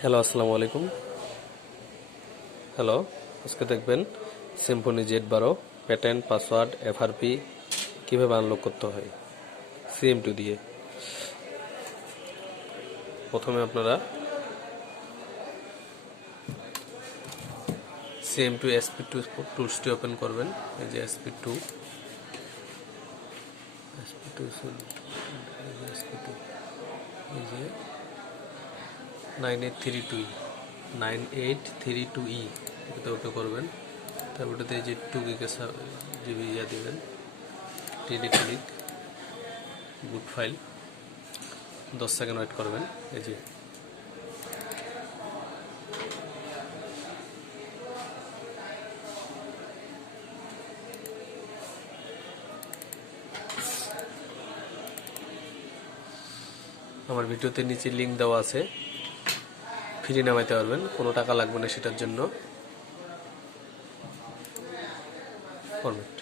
Hello, আসসালামু আলাইকুম। Hello, আজকে দেখবেন Symphony Z12 pattern, password, FRP কীভাবে আনলক করতে হয় CM2 দিয়ে। প্রথমে আপনারা CM2 SP2 টুলসটি ওপেন করবেন। এই যে SP2 এই যে 9832E এটা ওকে করবেন। তারপরটাতে এই যে 2 GB দেবেন, টিডি ক্লিক গুড ফাইল, 10 সেকেন্ড ওয়েট করবেন। এই যে আমার ভিডিওতে নিচে লিঙ্ক দেওয়া আছে, ফ্রি নামাইতে পারবেন, কোনো টাকা লাগবে না সেটার জন্য। ফরম্যাট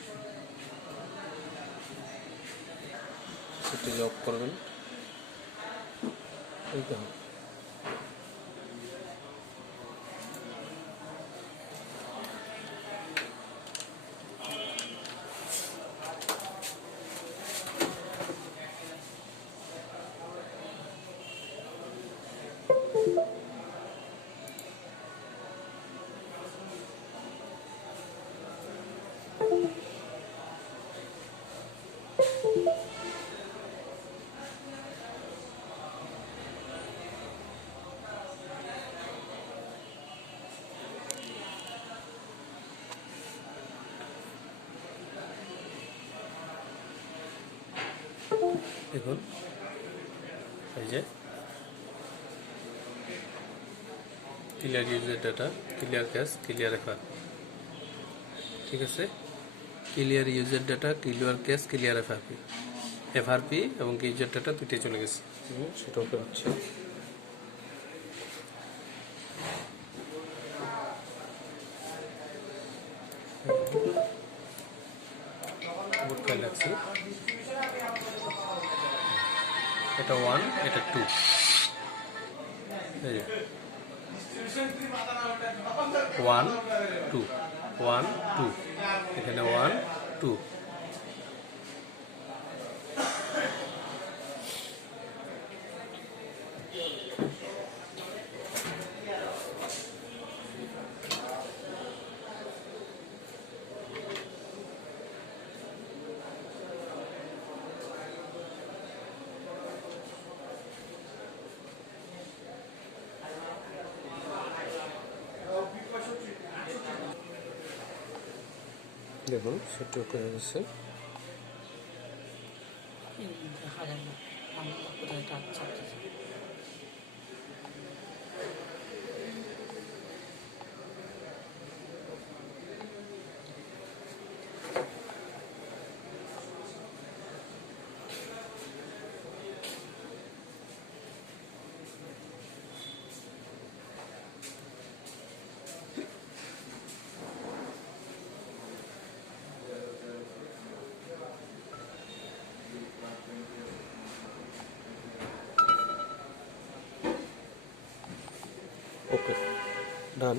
সেটি লক করবেন। দেখুন এই যে clear user data, clear cash, clear FRP. ঠিক আছে, clear user data, clear cash, clear FRP এবং ইউজার ডাটা দুটোই চলে গেছে। সেটা ওকে হচ্ছে গুড ফাইল আছে। এটা 1, এটা 2। এই যে 1 2 1 2, এখানে 1 2। দেখুন সেটি ওকে হয়ে গেছে। ওকে, ডান।